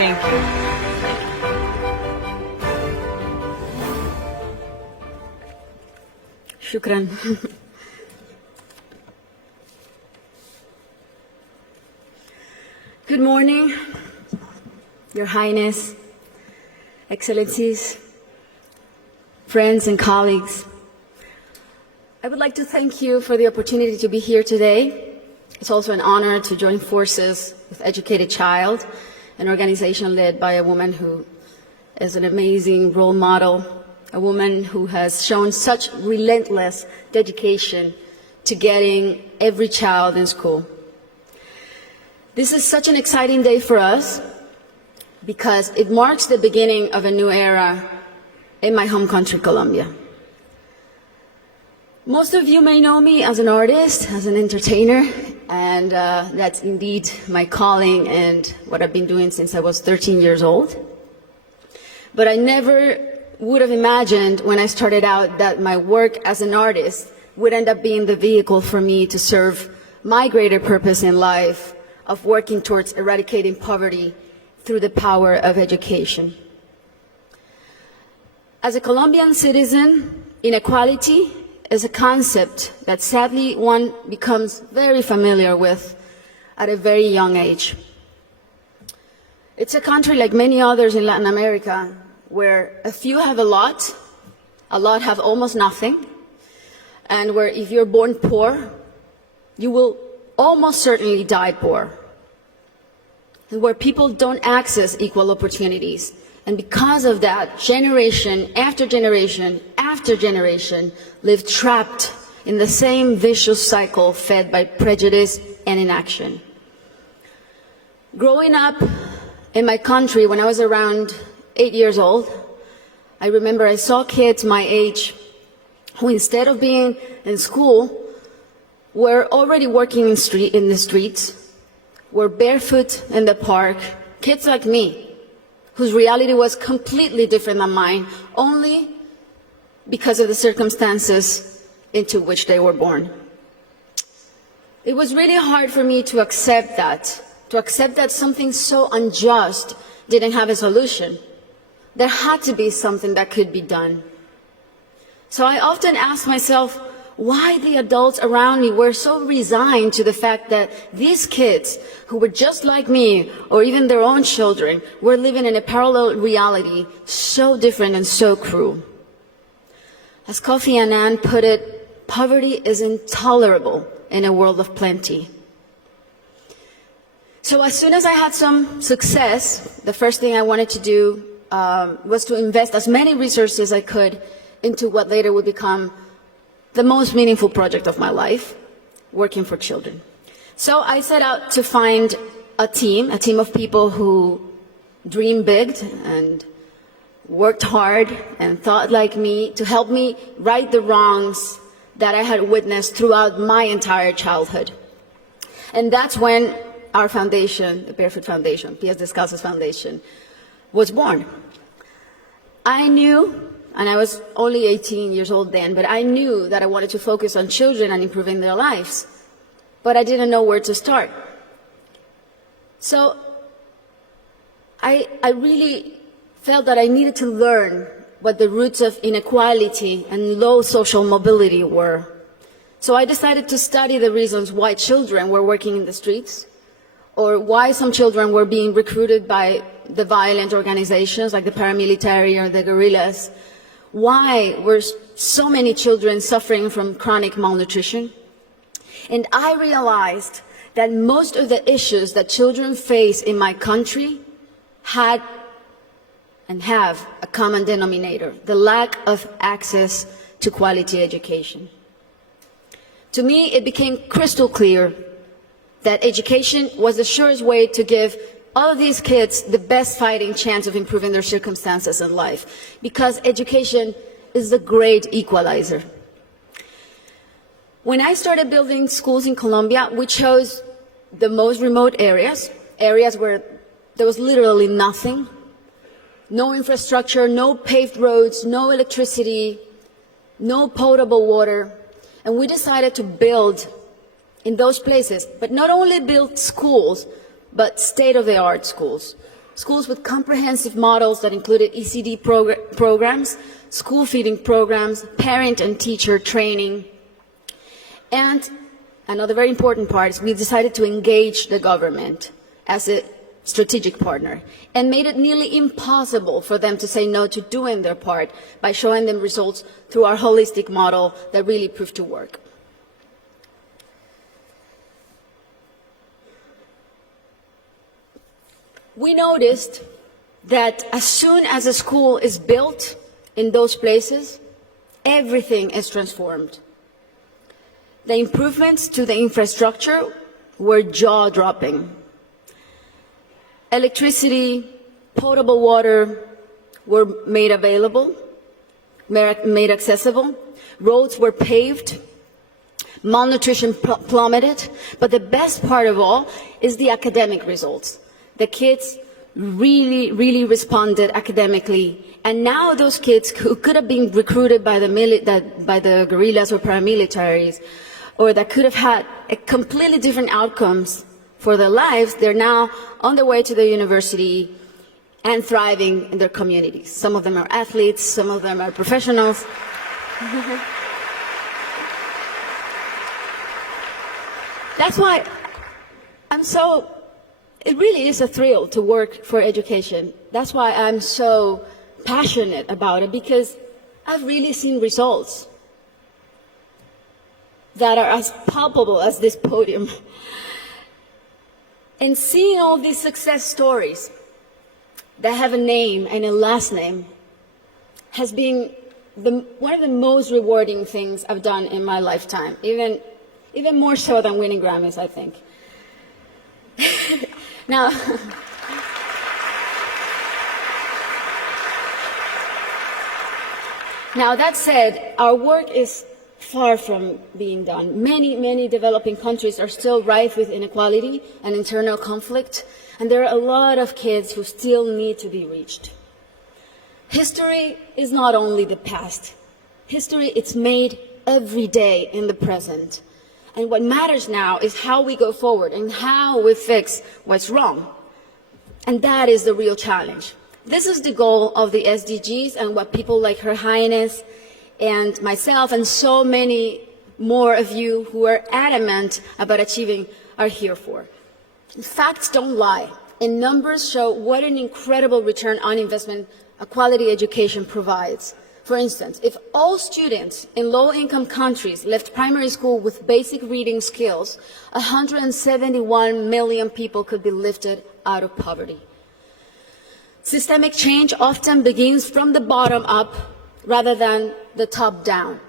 Thank you. Shukran. Good morning, Your Highness, Excellencies, friends and colleagues. I would like to thank you for the opportunity to be here today. It's also an honor to join forces with Educated Child, an organization led by a woman who is an amazing role model, a woman who has shown such relentless dedication to getting every child in school. This is such an exciting day for us because it marks the beginning of a new era in my home country, Colombia. Most of you may know me as an artist, as an entertainer, and that's indeed my calling and what I've been doing since I was 13 years old. But I never would have imagined when I started out that my work as an artist would end up being the vehicle for me to serve my greater purpose in life of working towards eradicating poverty through the power of education. As a Colombian citizen, inequality is a concept that sadly one becomes very familiar with at a very young age. It's a country like many others in Latin America where a few have a lot have almost nothing, and where if you're born poor, you will almost certainly die poor, and where people don't access equal opportunities. And because of that, generation after generation after generation live trapped in the same vicious cycle fed by prejudice and inaction. Growing up in my country when I was around 8 years old, I remember I saw kids my age who, instead of being in school, were already working in the streets, were barefoot in the park, kids like me, whose reality was completely different than mine, only because of the circumstances into which they were born. It was really hard for me to accept that something so unjust didn't have a solution. There had to be something that could be done. So I often ask myself why the adults around me were so resigned to the fact that these kids, who were just like me, or even their own children, were living in a parallel reality so different and so cruel. As Kofi Annan put it, poverty is intolerable in a world of plenty. So as soon as I had some success, the first thing I wanted to do was to invest as many resources as I could into what later would become the most meaningful project of my life, working for children. So I set out to find a team of people who dreamed big and worked hard and thought like me to help me right the wrongs that I had witnessed throughout my entire childhood. And that's when our foundation, the Barefoot Foundation, Pies Descalzos Foundation, was born. I knew, and I was only 18 years old then, but I knew that I wanted to focus on children and improving their lives, but I didn't know where to start. So I really felt that I needed to learn what the roots of inequality and low social mobility were. So I decided to study the reasons why children were working in the streets, or why some children were being recruited by the violent organizations like the paramilitary or the guerrillas. Why were so many children suffering from chronic malnutrition? And I realized that most of the issues that children face in my country had and have a common denominator: the lack of access to quality education. To me, it became crystal clear that education was the surest way to give all of these kids the best fighting chance of improving their circumstances in life, because education is the great equalizer. When I started building schools in Colombia, we chose the most remote areas where there was literally nothing, no infrastructure, no paved roads, no electricity, no potable water. And we decided to build in those places, but not only build schools, but state-of-the-art schools. schools with comprehensive models that included ECD programs, school feeding programs, parent and teacher training. And another very important part is we decided to engage the government as a strategic partner and made it nearly impossible for them to say no to doing their part by showing them results through our holistic model that really proved to work. We noticed that as soon as a school is built in those places, everything is transformed. The improvements to the infrastructure were jaw-dropping. Electricity, potable water were made available, made accessible. Roads were paved. Malnutrition plummeted. But the best part of all is the academic results. The kids really responded academically. And now those kids who could have been recruited by the guerrillas or paramilitaries, or that could have had a completely different outcomes for their lives, they're now on their way to the university and thriving in their communities. Some of them are athletes, some of them are professionals. That's why it really is a thrill to work for education. That's why I'm so passionate about it, because I've really seen results that are as palpable as this podium. And seeing all these success stories that have a name and a last name has been one of the most rewarding things I've done in my lifetime, even more so than winning Grammys, I think. Now, that said, our work is far from being done. Many developing countries are still rife with inequality and internal conflict, and there are a lot of kids who still need to be reached. History is not only the past. History is made every day in the present. And what matters now is how we go forward and how we fix what's wrong. And that is the real challenge. This is the goal of the SDGs and what people like Her Highness and myself and so many more of you who are adamant about achieving are here for. Facts don't lie, and numbers show what an incredible return on investment a quality education provides. For instance, if all students in low-income countries left primary school with basic reading skills, 171 million people could be lifted out of poverty. Systemic change often begins from the bottom up rather than the top down.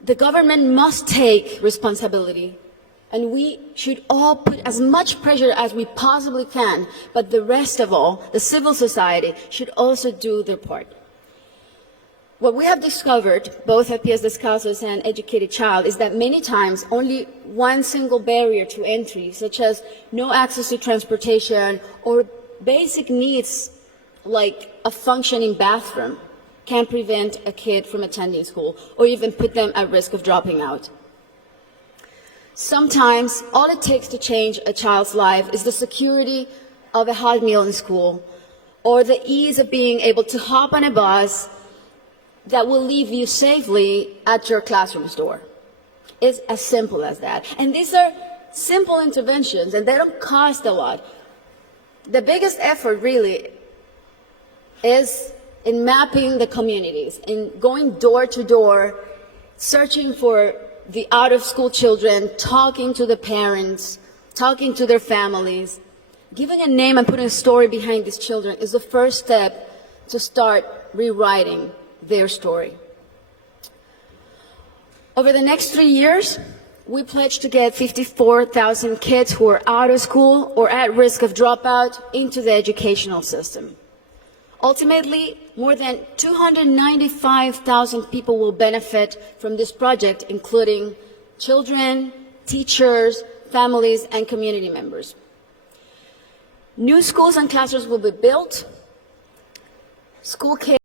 The government must take responsibility, and we should all put as much pressure as we possibly can, but the rest of all, the civil society, should also do their part. What we have discovered, both at Pies Descalzos and Educated Child, is that many times only one single barrier to entry, such as no access to transportation or basic needs like a functioning bathroom, can prevent a kid from attending school or even put them at risk of dropping out. Sometimes all it takes to change a child's life is the security of a hot meal in school or the ease of being able to hop on a bus that will leave you safely at your classroom's door. It's as simple as that. And these are simple interventions, and they don't cost a lot. The biggest effort really is in mapping the communities, in going door to door, searching for the out-of-school children, talking to the parents, talking to their families. Giving a name and putting a story behind these children is the first step to start rewriting their story. Over the next 3 years, we pledge to get 54,000 kids who are out of school or at risk of dropout into the educational system. Ultimately, more than 295,000 people will benefit from this project, including children, teachers, families, and community members. New schools and classrooms will be built. School kids